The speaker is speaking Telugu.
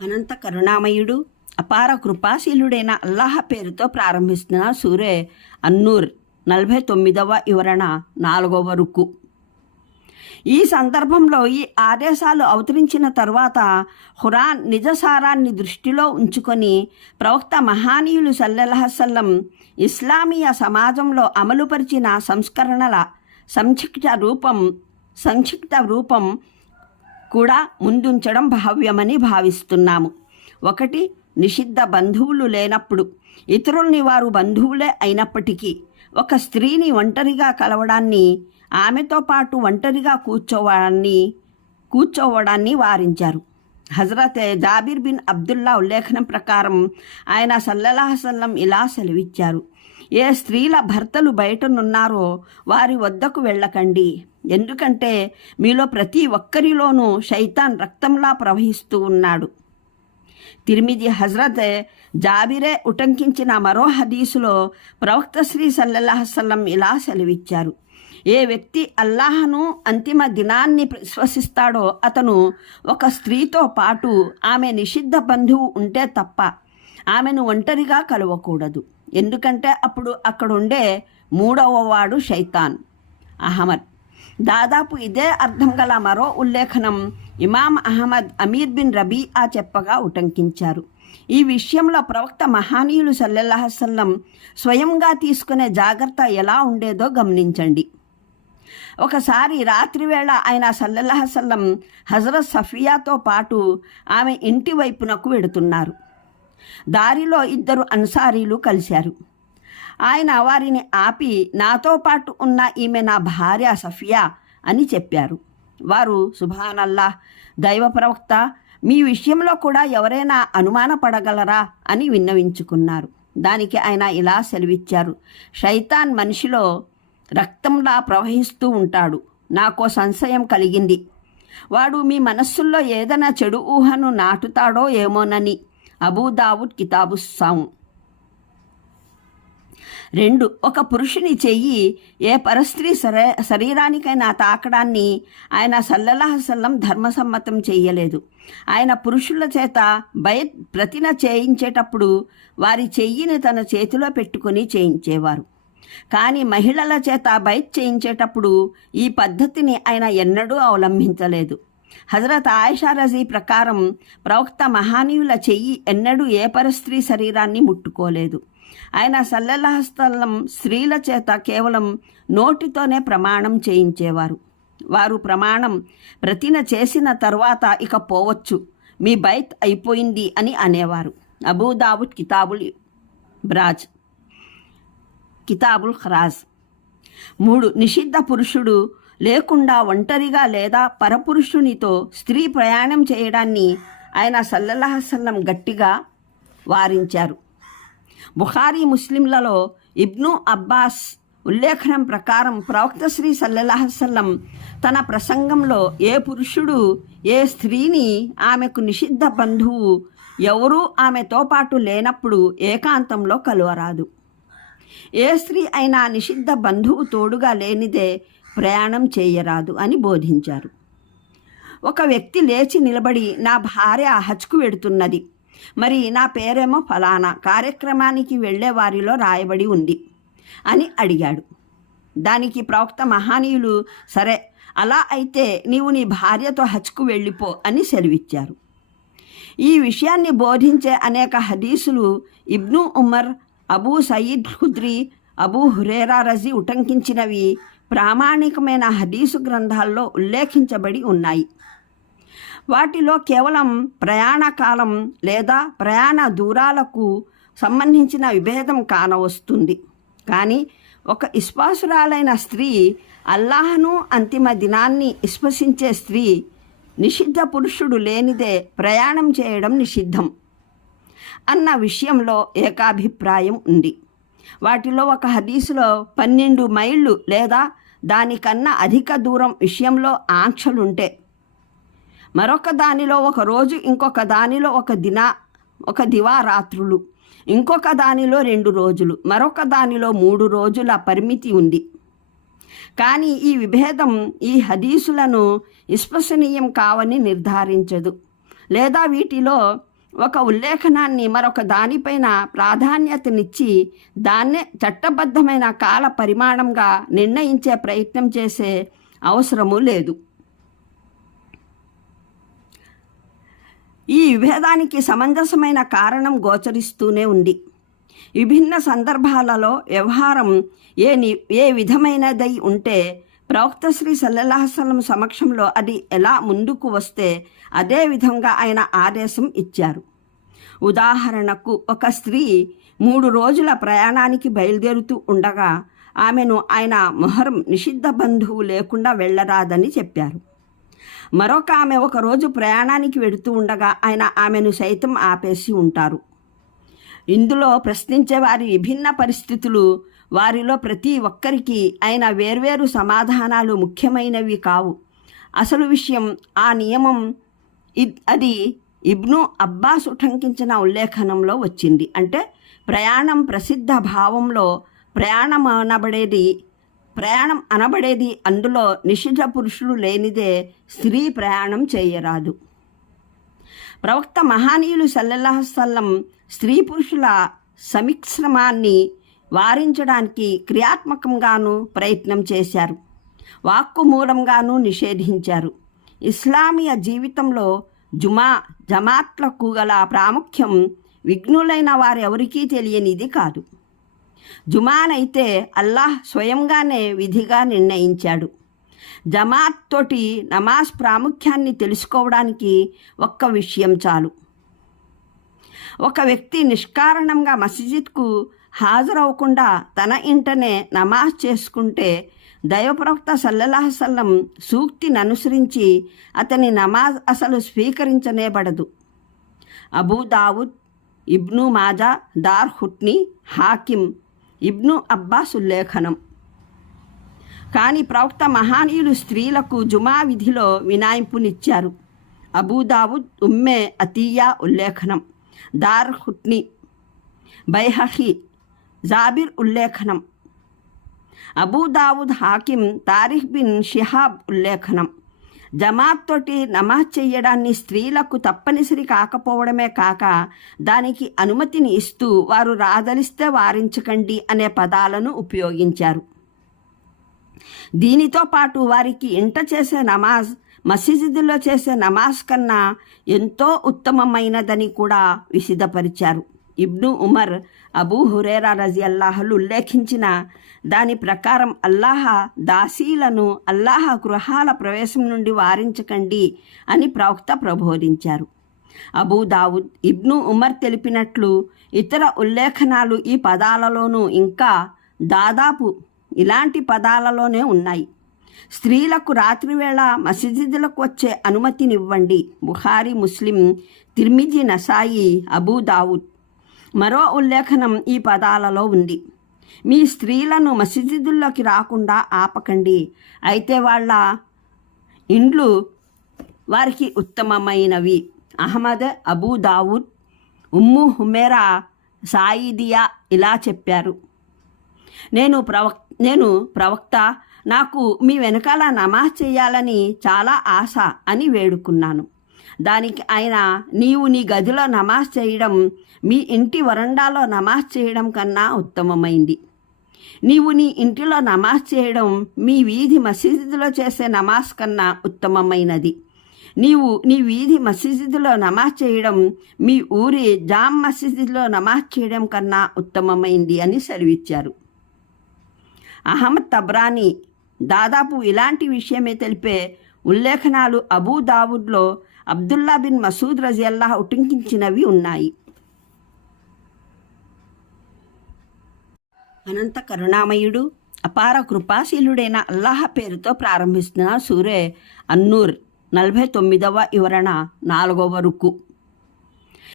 అనంత కరుణామయుడు అపార కృపాశీలుడైన అల్లాహ పేరుతో ప్రారంభిస్తున్న సూరే అన్నూర్ నలభై తొమ్మిదవ వివరణ నాలుగవ రుక్కు ఈ సందర్భంలో ఈ ఆదేశాలు అవతరించిన తర్వాత హురాన్ నిజసారాన్ని దృష్టిలో ఉంచుకొని ప్రవక్త మహానీయులు సల్లెల్హసల్లం ఇస్లామీయ సమాజంలో అమలుపరిచిన సంస్కరణల సంక్షిప్త రూపం సంక్షిప్త రూపం కూడా ముందుంచడం భావ్యమని భావిస్తున్నాము. ఒకటి నిషిద్ధ బంధువులు లేనప్పుడు ఇతరుల్ని వారు బంధువులే అయినప్పటికీ ఒక స్త్రీని ఒంటరిగా కలవడాన్ని ఆమెతో పాటు ఒంటరిగా కూర్చోవడాన్ని కూర్చోవడాన్ని వారించారు. హజరత్ జాబిర్ బిన్ అబ్దుల్లా ఉల్లేఖనం ప్రకారం ఆయన సల్లల్లాహసల్లం ఇలా సెలవిచ్చారు. ఏ స్త్రీల భర్తలు బయటనున్నారో వారి వద్దకు వెళ్ళకండి. ఎందుకంటే మీలో ప్రతి ఒక్కరిలోనూ శైతాన్ రక్తంలా ప్రవహిస్తూ ఉన్నాడు. తిరిమిది హజరత్ జాబిరే ఉటంకించిన మరో హదీసులో ప్రవక్త శ్రీ సల్లల్లాహసల్లం ఇలా సెలవిచ్చారు. ఏ వ్యక్తి అల్లాహను అంతిమ దినాన్ని విశ్వసిస్తాడో అతను ఒక స్త్రీతో పాటు ఆమె నిషిద్ధ బంధువు ఉంటే తప్ప ఆమెను ఒంటరిగా కలవకూడదు. ఎందుకంటే అప్పుడు అక్కడుండే మూడవ వాడు శైతాన్. అహ్మద్. దాదాపు ఇదే అర్థం గల మరో ఉల్లేఖనం ఇమాం అహ్మద్ అమీర్ బిన్ రబీఆ చెప్పగా ఉటంకించారు. ఈ విషయంలో ప్రవక్త మహానీయులు సల్లెల్లాహసల్లం స్వయంగా తీసుకునే జాగ్రత్త ఎలా ఉండేదో గమనించండి. ఒకసారి రాత్రివేళ ఆయన సల్లెల్లాహసల్లం హజరత్ సఫియాతో పాటు ఆమె ఇంటి వైపునకు వెడుతున్నారు. దారిలో ఇద్దరు అన్సారీలు కలిశారు. ఆయన వారిని ఆపి నాతో పాటు ఉన్న ఈమె నా భార్య సఫియా అని చెప్పారు. వారు సుభానల్లా దైవ ప్రవక్త మీ విషయంలో కూడా ఎవరైనా అనుమానపడగలరా? అని విన్నవించుకున్నారు. దానికి ఆయన ఇలా సెలవిచ్చారు. శైతాన్ మనిషిలో రక్తంలా ప్రవహిస్తూ ఉంటాడు. నాకో సంశయం కలిగింది. వాడు మీ మనస్సుల్లో ఏదైనా చెడు ఊహను నాటుతాడో ఏమోనని అబూదావుడ్ కితాబు సాము రెండు ఒక పురుషుని చెయ్యి ఏ పరస్త్రీ శరీ శరీరానికైనా తాకడాన్ని ఆయన సల్లల్లాహసల్లం ధర్మసమ్మతం చేయలేదు ఆయన పురుషుల చేత భయ ప్రతిన చేయించేటప్పుడు వారి చెయ్యిని తన చేతిలో పెట్టుకుని చేయించేవారు. కానీ మహిళల చేత బయట చేయించేటప్పుడు ఈ పద్ధతిని ఆయన ఎన్నడూ అవలంబించలేదు. హజరత్ ఆయిషా రజీ ప్రకారం ప్రవక్త మహానీయుల చెయ్యి ఎన్నడూ ఏ పరస్త్రీ శరీరాన్ని ముట్టుకోలేదు. ఆయన సల్లెలహస్తలం స్త్రీల చేత కేవలం నోటితోనే ప్రమాణం చేయించేవారు. వారు ప్రమాణం ప్రతిన చేసిన తర్వాత ఇక పోవచ్చు మీ బైత్ అయిపోయింది అని అనేవారు. అబూదావుద్ కితాబుల్ బ్రాజ్ కితాబుల్ ఖరాజ్. మూడు నిషిద్ధ పురుషుడు లేకుండా ఒంటరిగా లేదా పరపురుషునితో స్త్రీ ప్రయాణం చేయడాన్ని ఆయన సల్లల్లాహసల్లం గట్టిగా వారించారు. బుఖారీ ముస్లింలలో ఇబ్ను అబ్బాస్ ఉల్లేఖనం ప్రకారం ప్రవక్త శ్రీ సల్లల్లాహసల్లం తన ప్రసంగంలో ఏ పురుషుడు ఏ స్త్రీని ఆమెకు నిషిద్ధ బంధువు ఎవరూ ఆమెతో పాటు లేనప్పుడు ఏకాంతంలో కలువరాదు. ఏ స్త్రీ అయినా నిషిద్ధ బంధువు తోడుగా లేనిదే ప్రయాణం చేయరాదు అని బోధించారు. ఒక వ్యక్తి లేచి నిలబడి నా భార్య హజ్కు వెడుతున్నది. మరి నా పేరేమో ఫలానా? కార్యక్రమానికి వెళ్ళే వారిలో రాయబడి ఉంది అని అడిగాడు. దానికి ప్రవక్త మహానీయులు సరే అలా అయితే నీవు నీ భార్యతో హజ్కు వెళ్ళిపో అని సెలవిచ్చారు. ఈ విషయాన్ని బోధించే అనేక హదీసులు ఇబ్ను ఉమర్ అబూ సయీద్ ఖుద్రి అబూ హురేరా రజీ ఉటంకించినవి ప్రామాణికమైన హదీసు గ్రంథాల్లో ఉల్లేఖించబడి ఉన్నాయి. వాటిలో కేవలం ప్రయాణ కాలం లేదా ప్రయాణ దూరాలకు సంబంధించిన విభేదం కానవస్తుంది. కానీ ఒక విశ్వాసురాలైన స్త్రీ అల్లాహను అంతిమ దినాన్ని విశ్వసించే స్త్రీ నిషిద్ధ పురుషుడు లేనిదే ప్రయాణం చేయడం నిషిద్ధం అన్న విషయంలో ఏకాభిప్రాయం ఉంది. వాటిలో ఒక హదీసులో పన్నెండు మైళ్ళు లేదా దానికన్నా అధిక దూరం విషయంలో ఆంక్షలుంటే. మరొక దానిలో ఒక రోజు ఇంకొక దానిలో ఒక దిన ఒక దివారాత్రులు. ఇంకొక దానిలో రెండు రోజులు మరొక దానిలో మూడు రోజుల పరిమితి ఉంది. కానీ ఈ విభేదం ఈ హదీసులను విశ్వసనీయం కావని నిర్ధారించదు. లేదా వీటిలో ఒక ఉల్లేఖనాన్ని మరొక దానిపైన ప్రాధాన్యతనిచ్చి దాన్నే చట్టబద్ధమైన కాల పరిమాణంగా నిర్ణయించే ప్రయత్నం చేసే అవసరము లేదు. ఈ విభేదానికి సమంజసమైన కారణం గోచరిస్తూనే ఉంది. విభిన్న సందర్భాలలో వ్యవహారం ఏ ఏ విధమైనదై ఉంటే ప్రవక్త శ్రీ సల్లల్లాహసలం సమక్షంలో అది ఎలా ముందుకు వస్తే అదే విధంగా ఆయన ఆదేశం ఇచ్చారు. ఉదాహరణకు ఒక స్త్రీ మూడు రోజుల ప్రయాణానికి బయలుదేరుతూ ఉండగా ఆమెను ఆయన మొహరం నిషిద్ధ బంధువు లేకుండా వెళ్ళరాదని చెప్పారు. మరొక ఆమె ఒకరోజు ప్రయాణానికి వెడుతూ ఉండగా ఆయన ఆమెను సైతం ఆపేసి ఉంటారు. ఇందులో ప్రశ్నించే వారి విభిన్న పరిస్థితులు వారిలో ప్రతి ఒక్కరికి ఆయన వేర్వేరు సమాధానాలు ముఖ్యమైనవి కావు. అసలు విషయం ఆ నియమం అది ఇబ్ను అబ్బాస్ ఉటంకించిన ఉల్లేఖనంలో వచ్చింది. అంటే ప్రయాణం ప్రసిద్ధ భావంలో ప్రయాణం అనబడేది ప్రయాణం అనబడేది అందులో నిషిద్ధ పురుషులు లేనిదే స్త్రీ ప్రయాణం చేయరాదు. ప్రవక్త మహానీయులు సల్లల్లాహసల్లం స్త్రీ పురుషుల సమిశ్రమాన్ని వారించడానికి క్రియాత్మకంగాను ప్రయత్నం చేశారు. వాక్కు మూలంగాను నిషేధించారు. ఇస్లామీయ జీవితంలో జుమా జమాత్లకు గల ప్రాముఖ్యం విఘ్నులైన వారెవరికీ తెలియనిది కాదు. జుమానైతే అల్లాహ్ స్వయంగానే విధిగా నిర్ణయించాడు. జమాత్ తోటి నమాజ్ ప్రాముఖ్యాన్ని తెలుసుకోవడానికి ఒక్క విషయం చాలు. ఒక వ్యక్తి నిష్కారణంగా మసీజిద్కు హాజరవకుండా తన ఇంటనే నమాజ్ చేసుకుంటే దైవప్రవక్త సల్లల్లాహసల్లం సూక్తిని అనుసరించి అతని నమాజ్ అసలు స్వీకరించనేబడదు. అబూ దావుద్ ఇబ్ను మాజా దార్ హుట్ని హాకిం ఇబ్ను అబ్బాస్ ఉల్లేఖనం కానీ ప్రవక్త మహానీయులు స్త్రీలకు జుమా విధిలో వినాయింపునిచ్చారు అబూదావుద్ ఉమ్మే అతీయా ఉల్లేఖనం. Dar హుట్ని బైహహి Jabir ఉల్లేఖనం Abu Dawud Hakim Tariq bin Shihab ఉల్లేఖనం జమాత్ తోటి నమాజ్ చేయడాన్ని స్త్రీలకు తప్పనిసరి కాకపోవడమే కాక దానికి అనుమతిని ఇస్తూ వారు రాదలిస్తే వారించకండి అనే పదాలను ఉపయోగించారు దీనితో పాటు వారికి ఇంట చేసే నమాజ్ మసీదులో చేసే నమాజ్ కన్నా ఎంతో ఉత్తమమైనదని కూడా విసిదపరిచారు ఇబ్ను ఉమర్ అబూ హురేరా రజి అల్లాహలు ఉల్లేఖించిన దాని ప్రకారం అల్లాహ దాసీలను అల్లాహ గృహాల ప్రవేశం నుండి వారించకండి అని ప్రవక్త ప్రబోధించారు. అబూ దావుద్ ఇబ్ను ఉమర్ తెలిపినట్లు ఇతర ఉల్లేఖనాలు ఈ పదాలలోనూ ఇంకా దాదాపు ఇలాంటి పదాలలోనే ఉన్నాయి. స్త్రీలకు రాత్రివేళ మసీదులకు వచ్చే అనుమతినివ్వండి. బుహారీ ముస్లిం తిర్మిజి నసాయి అబూ దావుద్. మరో ఉల్లేఖనం ఈ పదాలలో ఉంది. మీ స్త్రీలను మసీదుల్లోకి రాకుండా ఆపకండి. అయితే వాళ్ళ ఇండ్లు వారికి ఉత్తమమైనవి. అహ్మద్ అబూ దావుద్ ఉమ్ము హుమేరా సాయిదియా ఇలా చెప్పారు. నేను ప్రవక్ నేను ప్రవక్త. నాకు మీ వెనకాల నమాజ్ చేయాలని చాలా ఆశ అని వేడుకున్నాను. దానికి ఆయన నీవు నీ గదిలో నమాజ్ చేయడం మీ ఇంటి వరండాలో నమాజ్ చేయడం కన్నా ఉత్తమమైంది. నీవు నీ ఇంటిలో నమాజ్ చేయడం మీ వీధి మసీదులో చేసే నమాజ్ కన్నా ఉత్తమమైనది. నీవు నీ వీధి మసీదులో నమాజ్ చేయడం మీ ఊరి జామ్ మసీదులో నమాజ్ చేయడం కన్నా ఉత్తమమైంది అని సెలవిచ్చారు. అహ్మద్ తబ్రానీ దాదాపు ఇలాంటి విషయమే తెలిపే ఉల్లేఖనాలు అబూ దావుద్లో అబ్దుల్లా బిన్ మసూద్ రజియల్లాహ్ ఉటంకించినవి ఉన్నాయి. అనంత కరుణామయుడు అపార కృపాశీలుడైన అల్లాహ పేరుతో ప్రారంభిస్తున్న సూరే అన్నూర్ నలభై తొమ్మిదవ వివరణ నాలుగవ రుక్కు